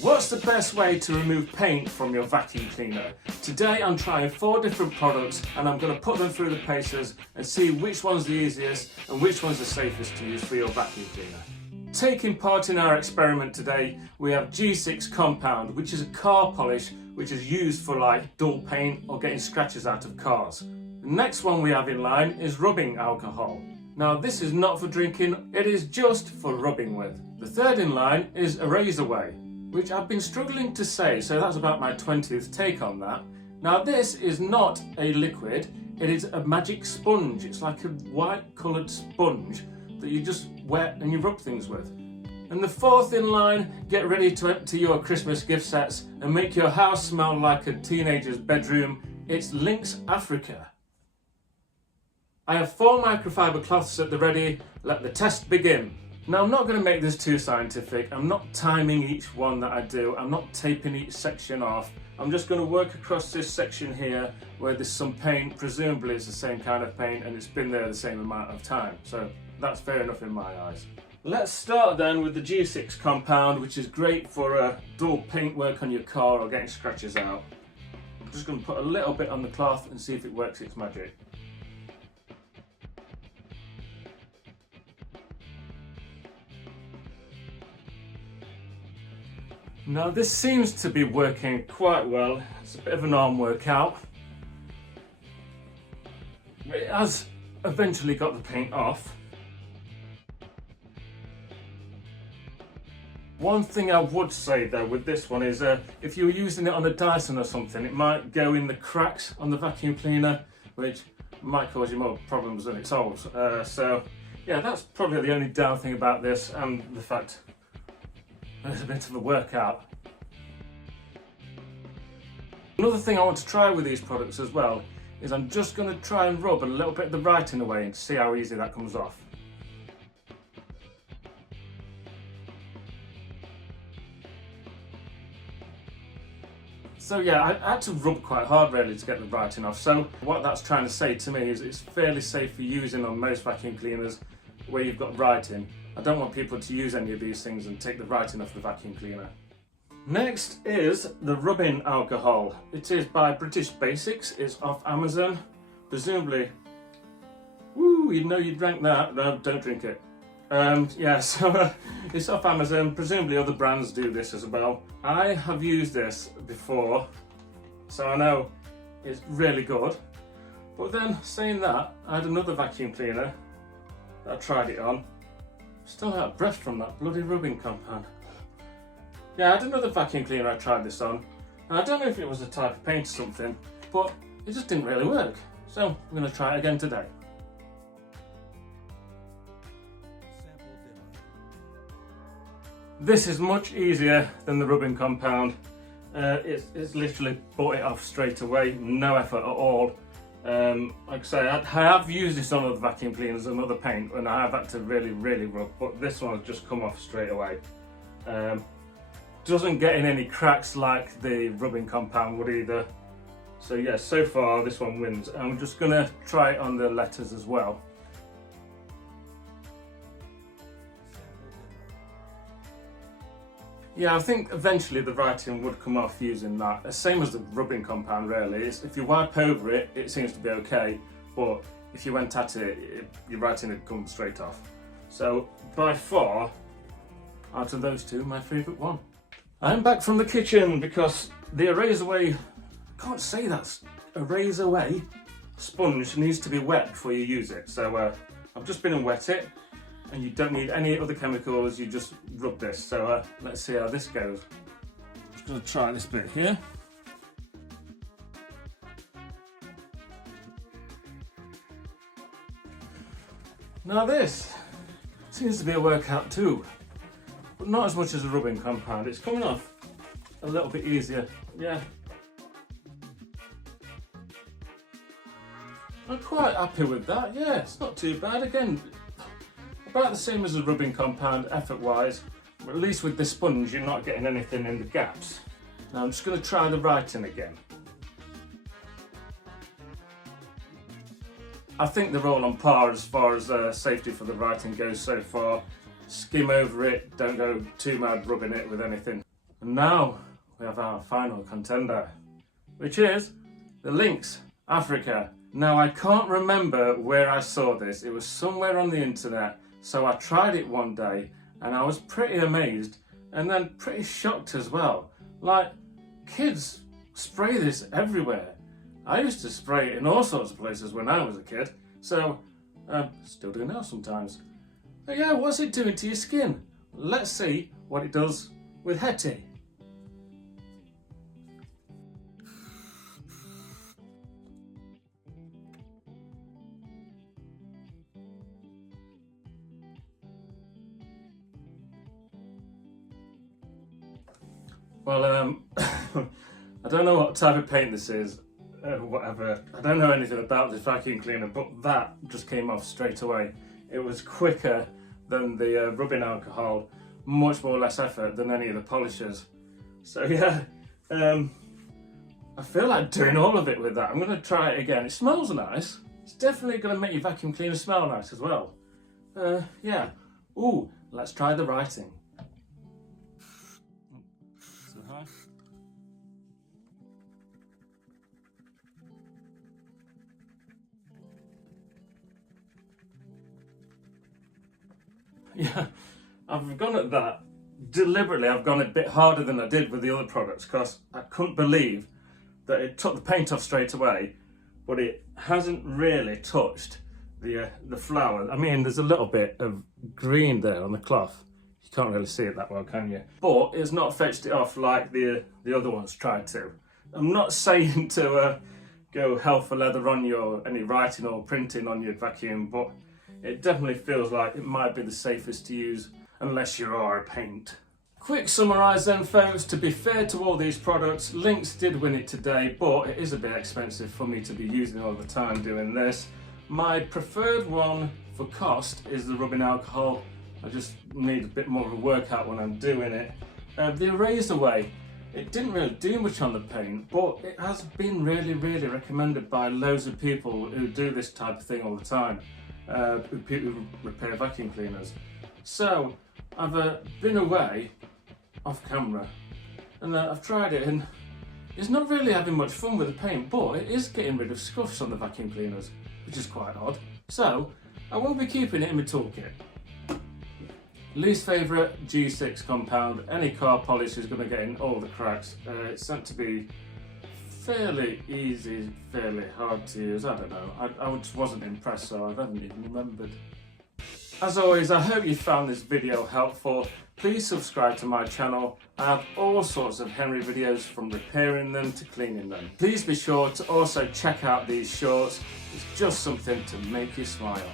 What's the best way to remove paint from your vacuum cleaner? Today I'm trying 4 different products and I'm going to put them through the paces and see which one's the easiest and which one's the safest to use for your vacuum cleaner. Taking part in our experiment today, we have G6 Compound, which is a car polish which is used for like dull paint or getting scratches out of cars. The next one we have in line is rubbing alcohol. Now this is not for drinking, it is just for rubbing with. The third in line is Erase Away, which I've been struggling to say, so that's about my 20th take on that. Now this is not a liquid, it is a magic sponge. It's like a white coloured sponge that you just wet and you rub things with. And the fourth in line, get ready to empty your Christmas gift sets and make your house smell like a teenager's bedroom. It's Lynx Africa. I have 4 microfiber cloths at the ready, let the test begin. Now I'm not going to make this too scientific, I'm not timing each one that I do, I'm not taping each section off. I'm just going to work across this section here where there's some paint, presumably it's the same kind of paint and it's been there the same amount of time. So that's fair enough in my eyes. Let's start then with the G6 Compound, which is great for dull paint work on your car or getting scratches out. I'm just going to put a little bit on the cloth and see if it works its magic. Now this seems to be working quite well. It's a bit of an arm workout. It has eventually got the paint off. One thing I would say though with this one is if you were using it on a Dyson or something, it might go in the cracks on the vacuum cleaner, which might cause you more problems than it solves. So yeah, that's probably the only down thing about this, and the fact it's a bit of a workout. Another thing I want to try with these products as well is I'm just going to try and rub a little bit of the writing away and see how easy that comes off. So yeah, I had to rub quite hard really to get the writing off. So what that's trying to say to me is it's fairly safe for using on most vacuum cleaners where you've got writing. I don't want people to use any of these things and take the writing off the vacuum cleaner. Next is the rubbing alcohol. It is by British Basics, it's off Amazon. Presumably, woo, you know you drank that. No, don't drink it. Yeah, so it's off Amazon. Presumably other brands do this as well. I have used this before, so I know it's really good. But then saying that, I had another vacuum cleaner that I tried it on. Still out of breath from that bloody rubbing compound. Yeah, I had another vacuum cleaner I tried this on, and I don't know if it was a type of paint or something, but it just didn't really work. So I'm going to try it again today. This is much easier than the rubbing compound. It's literally bought it off straight away, no effort at all. Like I say, I have used this on other vacuum cleaners and other paint, and I have had to really rub, but this one has just come off straight away. Doesn't get in any cracks like the rubbing compound would either. So yeah, so far this one wins. I'm just going to try it on the letters as well. Yeah, I think eventually the writing would come off using that. The same as the rubbing compound really. If you wipe over it, it seems to be okay, but if you went at it, your writing would come straight off. So by far, out of those two, my favourite one. I'm back from the kitchen because the Erase Away, I can't say that's Erase Away sponge needs to be wet before you use it. So I've just been and wet it. And you don't need any other chemicals, you just rub this. So let's see how this goes. Just going to try this bit here. Now this seems to be a workout too, but not as much as a rubbing compound. It's coming off a little bit easier, yeah. I'm quite happy with that, yeah, it's not too bad. Again, about the same as a rubbing compound effort-wise, but at least with this sponge you're not getting anything in the gaps. Now I'm just going to try the writing again. I think they're all on par as far as safety for the writing goes so far. Skim over it, don't go too mad rubbing it with anything. And now we have our final contender, which is the Lynx Africa. Now I can't remember where I saw this. It was somewhere on the internet. So I tried it one day and I was pretty amazed and then pretty shocked as well. Like, kids spray this everywhere. I used to spray it in all sorts of places when I was a kid. So, still do now sometimes. But yeah, what's it doing to your skin? Let's see what it does with Hetty. Well, I don't know what type of paint this is, whatever. I don't know anything about this vacuum cleaner, but that just came off straight away. It was quicker than the rubbing alcohol, much more less effort than any of the polishers. So yeah, I feel like doing all of it with that. I'm going to try it again. It smells nice. It's definitely going to make your vacuum cleaner smell nice as well. Yeah. Ooh, let's try the writing. Yeah, I've gone at that deliberately. I've gone a bit harder than I did with the other products because I couldn't believe that it took the paint off straight away, but it hasn't really touched the flower. I mean, there's a little bit of green there on the cloth. You can't really see it that well, can you? But it's not fetched it off like the other ones tried to. I'm not saying to go hell for leather on any writing or printing on your vacuum, but it definitely feels like it might be the safest to use unless you are a paint. Quick summarise then, folks. To be fair to all these products, Lynx did win it today, but it is a bit expensive for me to be using all the time doing this. My preferred one for cost is the rubbing alcohol. I just need a bit more of a workout when I'm doing it. The Eraser Way, it didn't really do much on the paint, but it has been really recommended by loads of people who do this type of thing all the time. People who repair vacuum cleaners. So I've been away off camera and I've tried it, and it's not really having much fun with the paint, but it is getting rid of scuffs on the vacuum cleaners, which is quite odd. So I won't be keeping it in my toolkit. Least favourite, G6 compound. Any car polish is going to get in all the cracks. It's meant to be fairly easy, fairly hard to use. I don't know. I just wasn't impressed, so I haven't even remembered. As always, I hope you found this video helpful. Please subscribe to my channel. I have all sorts of Henry videos, from repairing them to cleaning them. Please be sure to also check out these shorts. It's just something to make you smile.